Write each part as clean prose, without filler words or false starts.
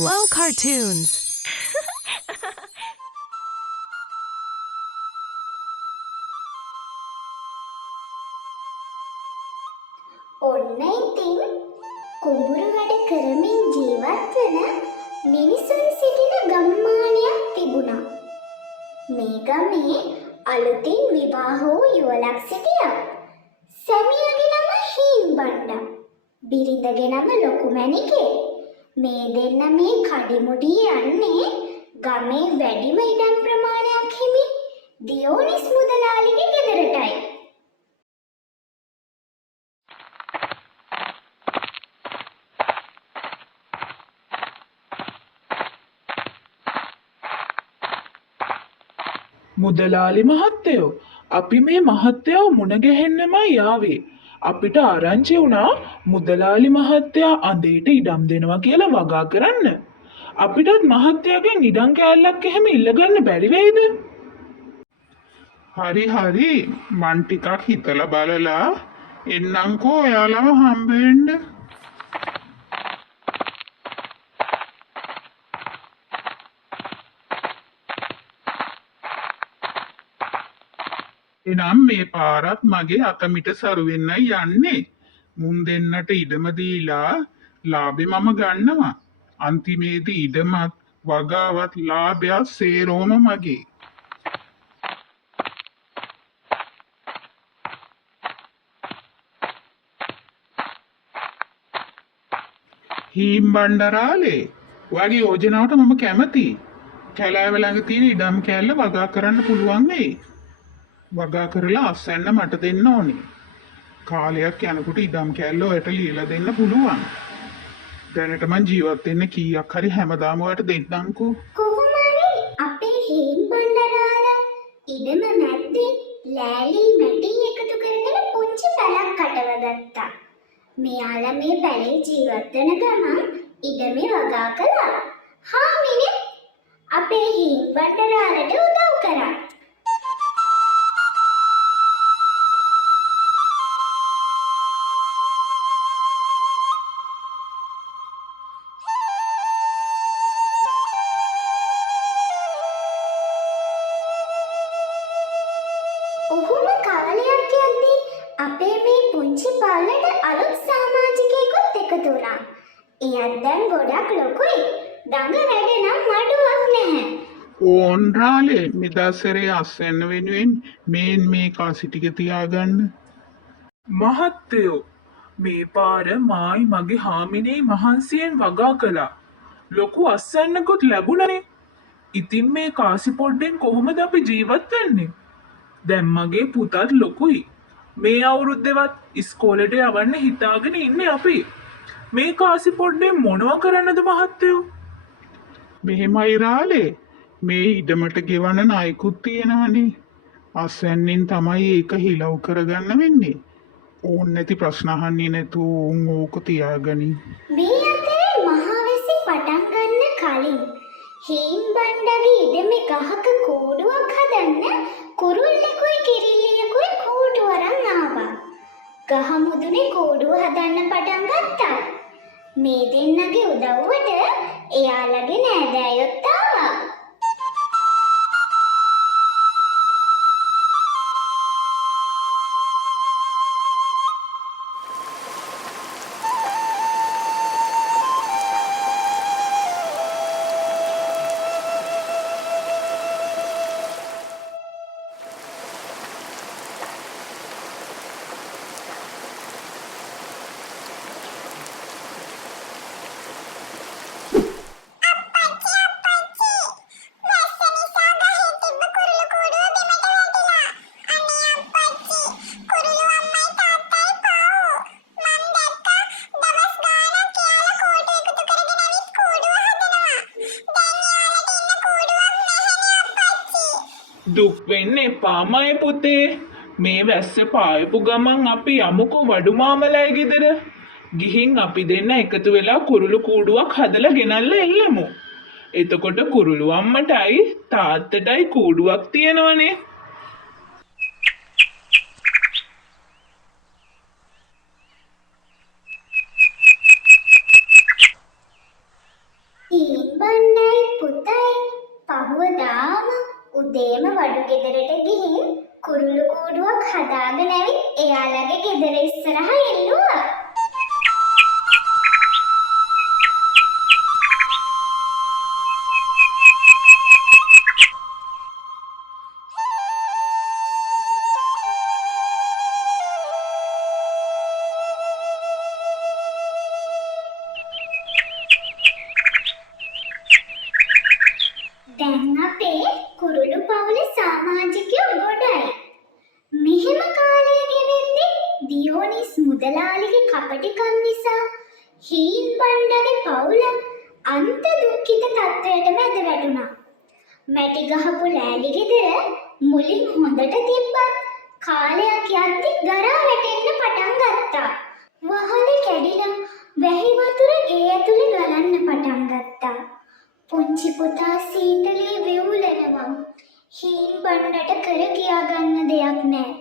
Glow Cartoons. ඔන්න ඉතින් කුඹුරු වැඩ කරමින් ජීවත් වන මිනිසුන් සිටින ගම්මානයක් තිබුණා. මේ ගමේ අලුතින් විවාහ වූ යුවළක් සිටියා. සැමියාගේ නම හීම්බණ්ඩා. බිරිඳගේ නම ලොකුමැණිකේ. මේ දෙන්න මේ කඩිමුඩිය යන්නේ ගමේ වැඩිම ඉඩම් ප්‍රමාණයක් හිමි දියෝනිස් මුදලාලිගේ ගෙදරටයි. මුදලාලි මහත්තයෝ, අපි මේ මහත්තයව මුණ ගැහෙන්නමයි යාවේ. අපිට ආරංචි වුණා මුදලාලි මහත්තයා අඳේට ඉඩම් දෙනවා කියලා වගා කරන්න. අපිටත් මහත්තයාගෙන් ඉඩම් කෑල්ලක් එහෙම ඉල්ලගන්න බැරි වෙයිද? හරි මන් ටිකක් හිතලා බලලා එන්නම්කෝ ඔයාලම හම්බ වෙන්න. එනම් මේ පාරත් මගේ අතමිට සරු වෙන්නයි යන්නේ. මුන් දෙන්නට ඉඩම දීලා ලාභෙ මම ගන්නවා. අන්තිමේදී ඉඩමත් වගාවත් ලාභයත් සේරෝම මගේ. හීම්බණ්ඩරාලේ, ඔයාගේ යෝජනාවට මම කැමතියි. කැලෑව ළඟ තියෙන ඉඩම් කෑල්ල වගා කරන්න පුළුවන් වෙයි. වගා කරලා අස්සන්න මට දෙන්න ඕනේ. කාලයක් යනකොට ඉඩම් කෑල්ල ඔයට ලියලා දෙන්න පුළුවන්. දැනට මං ජීවත් වෙන්න කීයක් හරි හැමදාම ඔයාලට දෙන්නම්කෝ. කොහොම හරි අපේ හීම්බණ්ඩරාලා ඉඩම මැද්දේ ලෑලි මැටි එකතු කරගෙන පුංචි පැලක් කටවගත්තා. මෙයාලා මේ පැලේ ජීවත් වෙන ගමන් ඉඩමේ වගා කළා. හාමිනේ අපේ හීම්බණ්ඩරාලට උදව් කරා. ඔහොම කාලයක් යද්දී අපේ මේ පුංචි පාලට අලුත් සමාජිකයෙකුත් එකතු වුණා. එයත් දැන් ගොඩක් ලොකුයි. දඟ වැඩ නම් මඩුවක් නැහැ. ඕන් රාලේ, මෙදාසරේ අස්සන්න වෙනුවෙන් මේ කාසි ටික තියාගන්න. මහත්තයෝ, මේ පාර මායි මගේ හාමිනේ මහන්සියෙන් වගා කළා. ලොකු අස්සන්නකුත් ලැබුණනේ. ඉතින් මේ කාසි පොඩ්ඩෙන් කොහොමද අපි ජීවත් වෙන්නේ? දැන් මගේ පුතත් ලොකුයි. මේ අවුරුද්දේවත් ඉස්කෝලේට යවන්න හිතාගෙන ඉන්නේ අපි. මේ කාසි පොඩ්ඩෙන් මොනවා කරන්නද මහත්තයෝ? මෙහෙමයි රාලේ, මේ ඉඩමට ගෙවන ණයකුත් තියෙනවනේ. අස්සන්නෙන් තමයි ඒක හිලව් කරගන්න වෙන්නේ. ඕන් නැති ප්‍රශ්න අහන්නේ නැතුව උන් ඕක තියාගනි. මේ අතරේ මහවැසි පටන් ගන්න කලින් හීම්බණ්ඩගේ ඉඩමේ ගහක කූඩුවක් හදන්න කුරුල්ලෙකුයි කිරිල්ලියෙකුයි කූඩු අරන් ආවා. ගහ මුදුනේ කූඩුව හදන්න පටන් ගත්තා. මේ දෙන්නගේ උදව්වට එයාලගේ නෑදෑයොත් ආවා. දුක් වෙන්න එපාමයි පුතේ. මේ වැස්ස පායපු ගමන් අපි යමුකෝ වඩු මාමලයි ගෙදර. ගිහින් අපි දෙන්න එකතු වෙලා කුරුළු කූඩුවක් හදලා ගෙනල්ලා එල්ලමු. එතකොට කුරුළු අම්මටයි තාත්තටයි කූඩුවක් තියෙනවනේ. ගෙදරට ගිහින් කුරුළු කූඩුවක් හදාගෙන ඇවිත් එයාලගේ ගෙදර ඉස්සරහ එල්ලුවා. දැන් අපේ කුරුළු පවුලේ සමාජිකයෝ ගොඩයි. මෙහෙම කාලය ගෙවෙද්දී දියෝනිස් මුදලාලිගේ කපටිකම් නිසා හීන් බණ්ඩගේ පවුල අන්ත දුක්ඛිත තත්ත්වයට මැද වැටුණා. මැටි ගහපු ලෑලි ගෙදර මුලින් හොඳට තිබ්බත් කාලයක් යද්දි ගරා වැටෙන්න පටන් ගත්තා. වහලේ කැඩිලා වැහි වතුර ගේ ඇතුලේ ගලන්න පටන් ගත්තා. පුංචි පුතා සීතලේ වෙවුලනවා. හීන් බණ්ඩට කර කියා ගන්න දෙයක් නැහැ.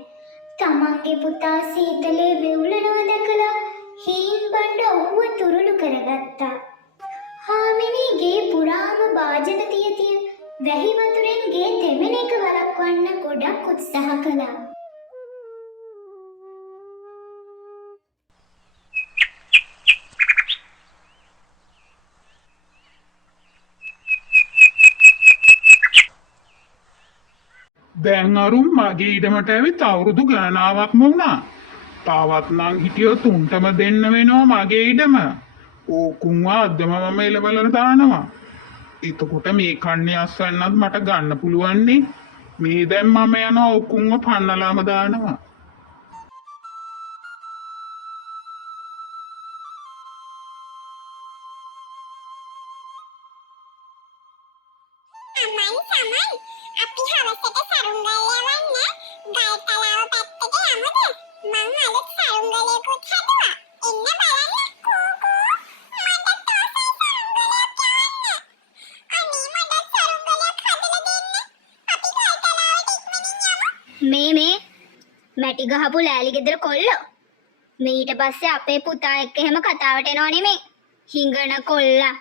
තමන්ගේ පුතා සීතලේ වෙවුලනවා දැකලා හීන් බණ්ඩ ඔහුව තුරුළු කරගත්තා. හාමිනේ ගේ පුරාම වාජන තිය වැහි වතුරෙන් ගේ තෙමෙන එක වළක්වන්න ගොඩක් උත්සාහ කළා. දැන් අරුම් මගේ ඉඩමට ඇවිත් අවුරුදු ගණනාවක්ම වුණා. තාවත් නම් හිටියොත් උන්ටම දෙන්න වෙනවා මගේ ඉඩම. ඕකුන්ව අදම මම එලවලට දානවා. එතකොට මේ කන්නේ අස්වැන්නත් මට ගන්න පුළුවන්නේ. මේ දැන් මම යනවා ඕකුන්ව පන්නලාම දානවා. අපි හවසට සරුංගල් යවන්න ගල් තලාව පැත්තට යමුද? මං අලුත් සරුංගලයකුත් හදුවා. එන්න බලන්න කෝකෝ. මට තෝසයි සරුංගලයක් යවන්න. අනේ මට සරුංගලයක් හදලා දෙන්න. අපි ගල් තලාවට ඉක්මනින් යමු. මේ මැටි ගහපු ලෑලි ගෙදර කොල්ලෝ. මේ ඊට පස්සේ අපේ පුතා එක්ක එහෙම කතාවට එනව නෙමෙයි. හිඟන කොල්ලා.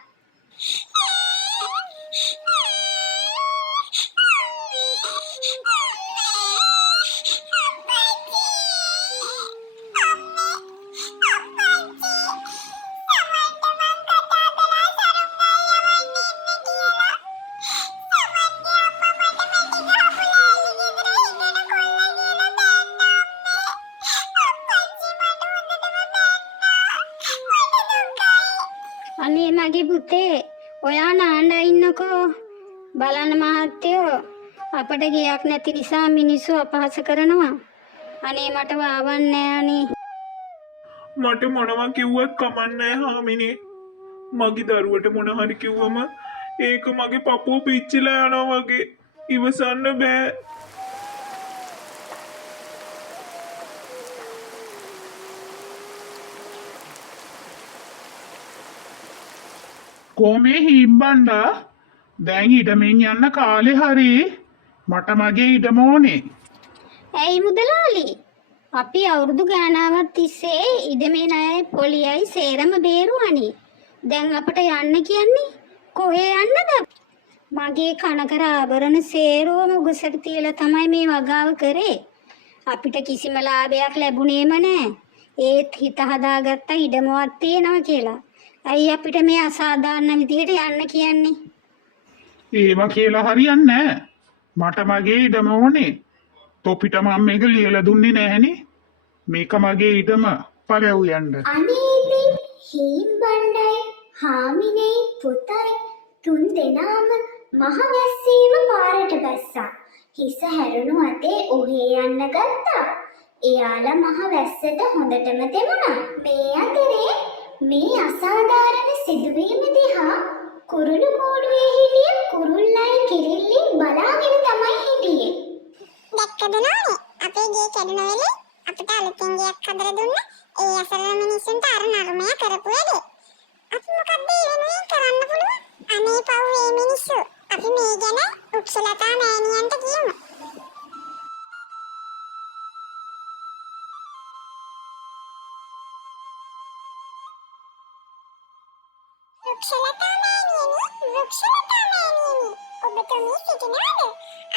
අනේ මගේ පුතේ ඔයා නාන්න ඉන්නකෝ බලන්න මහත්තයෝ අපට ගියක් නැති නිසා මිනිස්සු අපහාස කරනවා. අනේ මට වාවන්නේ අනේ. මට මොනවා කිව්වත් කමන්නේ හාමිනේ. මගේ දරුවට මොන හරි කිව්වම ඒක මගේ පපුව පිච්චිලා යනවා වගේ. ඉවසන්න බෑ. කොහොමේ හිම්බණ්ඩා දැන් ඉඩමෙන් යන්න කාලේ හරි මට මගේ ඉඩම ඕනේ. ඇයි මුදලාලි? අපි අවුරුදු ගණනාවක් තිස්සේ ඉඩමේ ණයයි පොලියයි සේරම බේරුවානේ. දැන් අපට යන්න කියන්නේ කොහේ යන්නද? මගේ කනකර ආභරණ සේරෝම උගසට තියලා තමයි මේ වගාව කරේ. අපිට කිසිම ලාභයක් ලැබුණේම නැහැ. ඒත් හිත හදාගත්ත ඉඩමවත් තියෙනවා කියලා. ඇයි අපිට මේ අසාධාරණ විදිහට යන්න කියන්නේ? ඒව කියලා හරියන්නේ නැහැ. මට මගේ ඉඩම ඕනේ. තොපිට මම මේක ලියලා දුන්නේ නැහනේ. මේක මගේ ඉඩම. පළයව යන්න. අනේ ඉතින් හීන් බණ්ඩයි හාමිනේ පුතයි තුන් දෙනාම මහ වැස්සීම පාරට බැස්සා. හිස හැරුණු අතේ ඔහේ යන්න ගත්තා. එයාලා මහ වැස්සට හොඳටම තෙමුණා. මේ අතරේ මේ අසාධාරණ සිදුවීම දිහා කුරුළු කූඩුවේ හිටිය කුරුල්ලයි කිරිල්ලෙන් බලාගෙන තමයි හිටියේ. දැක්කද නෝනේ? අපේ ගේ කැඩුන වෙලේ අපිට අලුතින් ගයක් හදලා දුන්න ඒ අසරණ මිනිස්සුන්ට අර නර්මය කරපු වැඩේ. අපි මොකක්ද ඒ වෙනුවෙන් කරන්න පුළුවන්? අනේ පව් මේ මිනිස්සු. අපි මේ ගැන උක්ෂලතා මෑණියන්ට කියමු. වෘක්ෂලතා මෑණියනි, වෘක්ෂලතා මෑණියනි. ඔබතුමී සිටිනවද?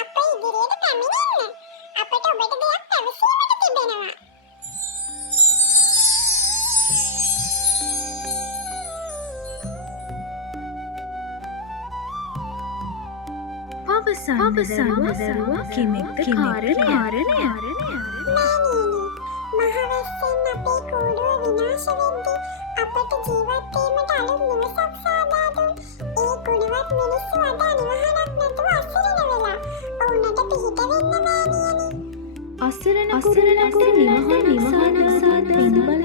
අප ඉදිරියට පැමිණෙන්න. අපට ඔබට දෙයක් පැවසීමට තිබෙනවා. අවසන් දරුවා කෙනෙක්ද කාරණය. මෑණියනි, මහවැස්සෙන් අපේ කූඩුව විනාශ වෙද්දී අපට ජීවත් වීමට අලුත් නිවසක් සාදා දුන් ඒ ගුණවත් මිනිස්සු අද අනිවාර්යක් නැතුව අසරණ වෙලා. ඔවුන්ට පිහිට වෙන්න මෑණියනි. අසරණකට නිවහනක් සාදා පින්බල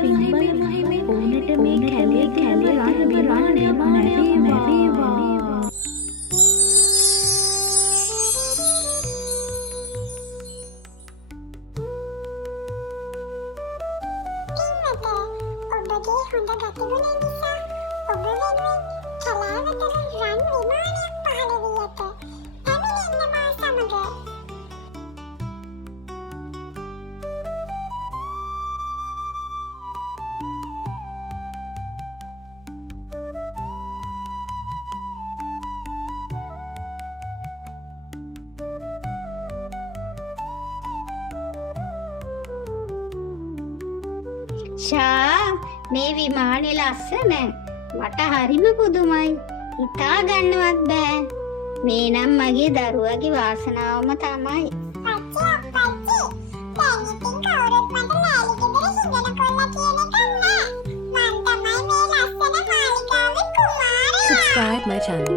මහිමෙන් ඕනට මේ කැලේ රාජ මැවේවා. ඔබගේ හොඳ ගතිගුණ නිසා ඔබ වෙනුවෙන් කලාවතර රන් විමානයක් පහළ වී ඇත. පැමිණෙන්න මා සමග. ෂා මේ විමානේ ලස්සන. මට හරිම පුදුමයි. හිතා ගන්නවත් බෑ. මේ නම් මගේ දරුවගේ වාසනාවම තමයි. පච්චි අප්පච්චි. දැන් ඉතින් කවුරුත් මට ලෑලි ගෙදර හිඟන කොල්ලා කියන එක නෑ. මං තමයි මේ ලස්සන මාලිගාවේ කුමාරයා. Subscribe my channel.